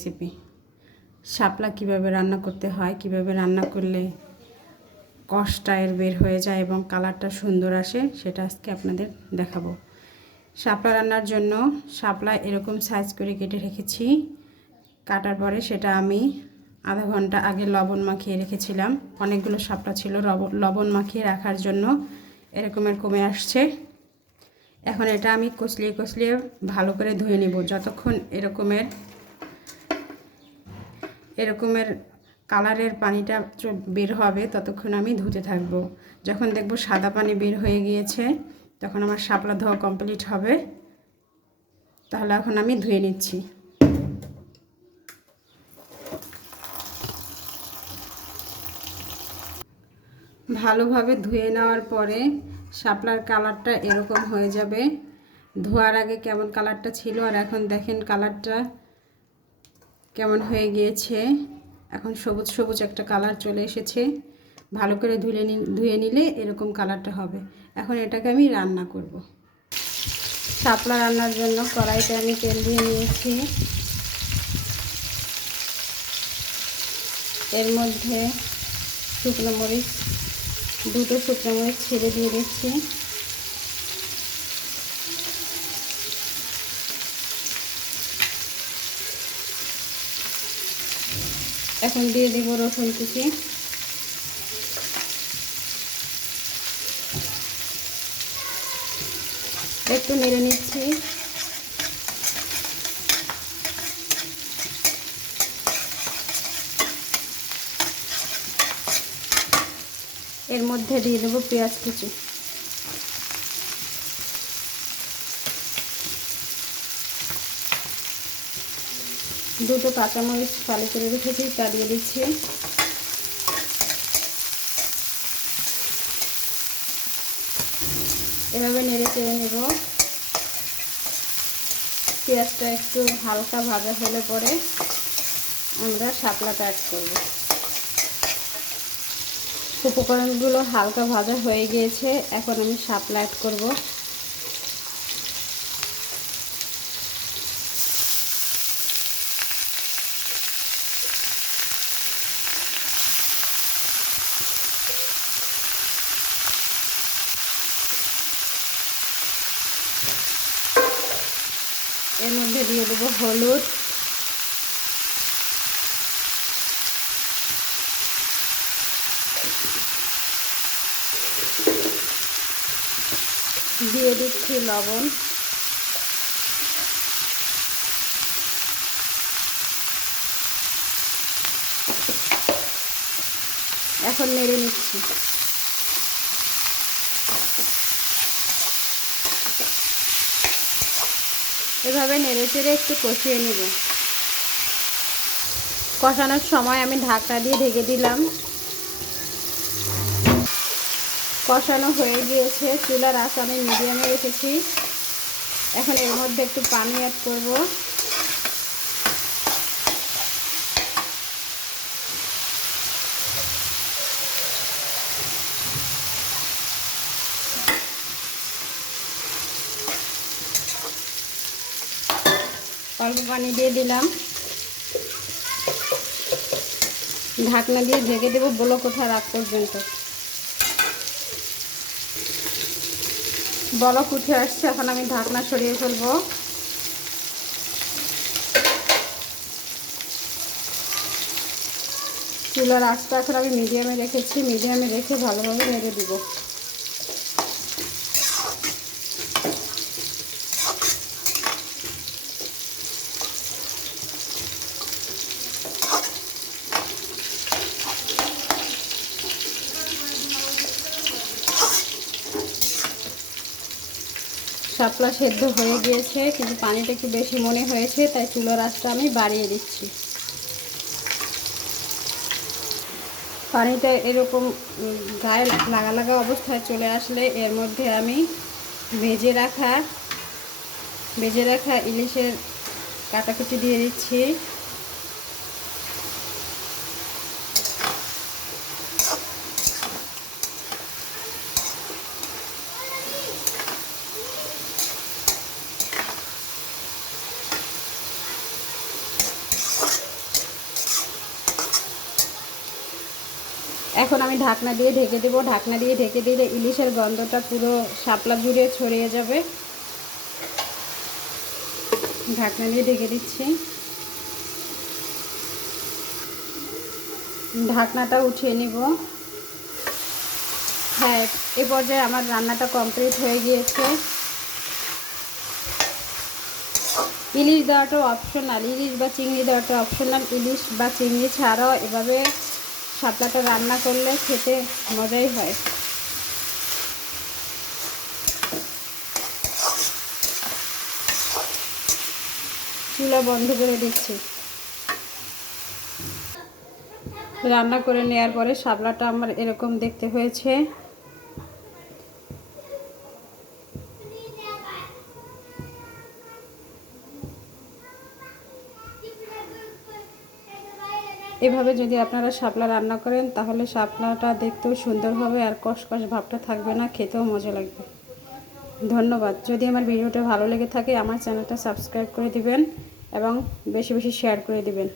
Recipe. শাপলা কীভাবে রান্না করতে হয়, কীভাবে রান্না করলে কষটা এর বের হয়ে যায় এবং কালারটা সুন্দর আসে, সেটা আজকে আপনাদের দেখাবো। শাপলা রান্নার জন্য শাপলা এরকম সাইজ করে কেটে রেখেছি। কাটার পরে সেটা আমি আধা ঘণ্টা আগে লবণ মাখিয়ে রেখেছিলাম। অনেকগুলো শাপলা ছিল লবণ মাখিয়ে রাখার জন্য এরকমের কমে আসছে। এখন এটা আমি কচলিয়ে কষলিয়ে ভালো করে ধুয়ে নিব। যতক্ষণ এরকমের এরকমের কালারের পানিটা বের হবে ততক্ষণ আমি ধুতে থাকব। যখন দেখব সাদা পানি বের হয়ে গিয়েছে, তখন আমার শাপলা ধোয়া কমপ্লিট হবে। তাহলে এখন আমি ধুয়ে নিচ্ছি। ভালোভাবে ধুয়ে নেওয়ার পরে শাপলার কালারটা এরকম হয়ে যাবে। ধোয়ার আগে কেমন কালারটা ছিল আর এখন দেখেন কালারটা কেমন হয়ে গিয়েছে? এখন সবুজ সবুজ একটা কালার চলে এসেছে। ভালো করে ধুলে ধুয়ে নিলে এরকম কালারটা হবে। এখন এটাকে আমি রান্না করব। শাপলা রান্নার জন্য কড়াইতে আমি তেল দিয়ে নিয়েছি। এর মধ্যে শুকনো মরিচ, দুটো শুকনো মরিচ ছেড়ে দিয়ে দিচ্ছি। এখন দিয়ে দেব রসুন কুচি। একটু নেড়ে নিচ্ছি। এর মধ্যে দিয়ে দেবো পেঁয়াজ কুচি। দুটো কাঁচামরিচ ফালি করে রেখেছি, তা দিয়ে দিচ্ছি। এভাবে নেড়ে চেড়ে নেব। পেঁয়াজটা একটু হালকা ভাজা হলে পরে আমরা শাপলাটা অ্যাড করব। উপকরণগুলো হালকা ভাজা হয়ে গিয়েছে, এখন আমি শাপলা অ্যাড করব এর মধ্যে দিয়ে দেবো হলুদ। দিয়ে দিচ্ছি লবণ। এখন নেড়ে নিচ্ছি। এভাবে নেড়ে চেড়ে একটু কষিয়ে নেব। কষানোর সময় আমি ঢাকনা দিয়ে ঢেকে দিলাম। কষানো হয়ে গিয়েছে, চুলার আঁচ আমি মিডিয়ামে রেখেছি। এখন এর মধ্যে একটু পানি অ্যাড করব। অল্প পানি দিয়ে দিলাম। ঢাকনা দিয়ে ঢেকে দেবো বলো কোথা রাখ পর্যন্ত। বলক উঠে আসছে, এখন আমি ঢাকনা সরিয়ে ফেলব। চুলার আঁচটা এখন আমি মিডিয়ামে রেখেছি, মিডিয়ামে রেখে ভালোভাবে নেড়ে দিব। শাপলা সেদ্ধ হয়ে গিয়েছে, কিন্তু পানিটা একটু বেশি মনে হয়েছে, তাই চুলোর আঁচটা আমি বাড়িয়ে দিচ্ছি। পানিটা এরকম গায়ে লাগা লাগা অবস্থায় চলে আসলে এর মধ্যে আমি ভেজে রাখা ভেজে রাখা ইলিশের কাটাকুটি দিয়ে দিচ্ছি। এখন আমি ঢাকনা দিয়ে ঢেকে দেবো। ঢাকনা দিয়ে ঢেকে দিলে ইলিশের গন্ধটা পুরো শাপলা জুড়ে ছড়িয়ে যাবে। ঢাকনা দিয়ে ঢেকে দিচ্ছি। ঢাকনাটা উঠিয়ে নিব। হ্যাঁ এ পর্যায়ে আমার রান্নাটা কমপ্লিট হয়ে গিয়েছে। ইলিশ দেওয়াটা অপশনাল ইলিশ বা চিংড়ি দেওয়াটা অপশনাল ইলিশ বা চিংড়ি ছাড়াও এভাবে শাপলাটা রান্না করলে খেতে মজাই হয়। চুলা বন্ধ করে দিচ্ছি। রান্না করে নেওয়ার পরে শাপলাটা আমার এরকম দেখতে হয়েছে। এভাবে যদি আপনারা শাপলা রান্না করেন, তাহলে শাপলাটা দেখতেও সুন্দর হবে আর কষকষ ভাবটা থাকবে না, খেতেও মজা লাগবে। ধন্যবাদ। যদি আমার ভিডিওটা ভালো লেগে থাকে, আমার চ্যানেলটা সাবস্ক্রাইব করে দিবেন এবং বেশি বেশি শেয়ার করে দিবেন।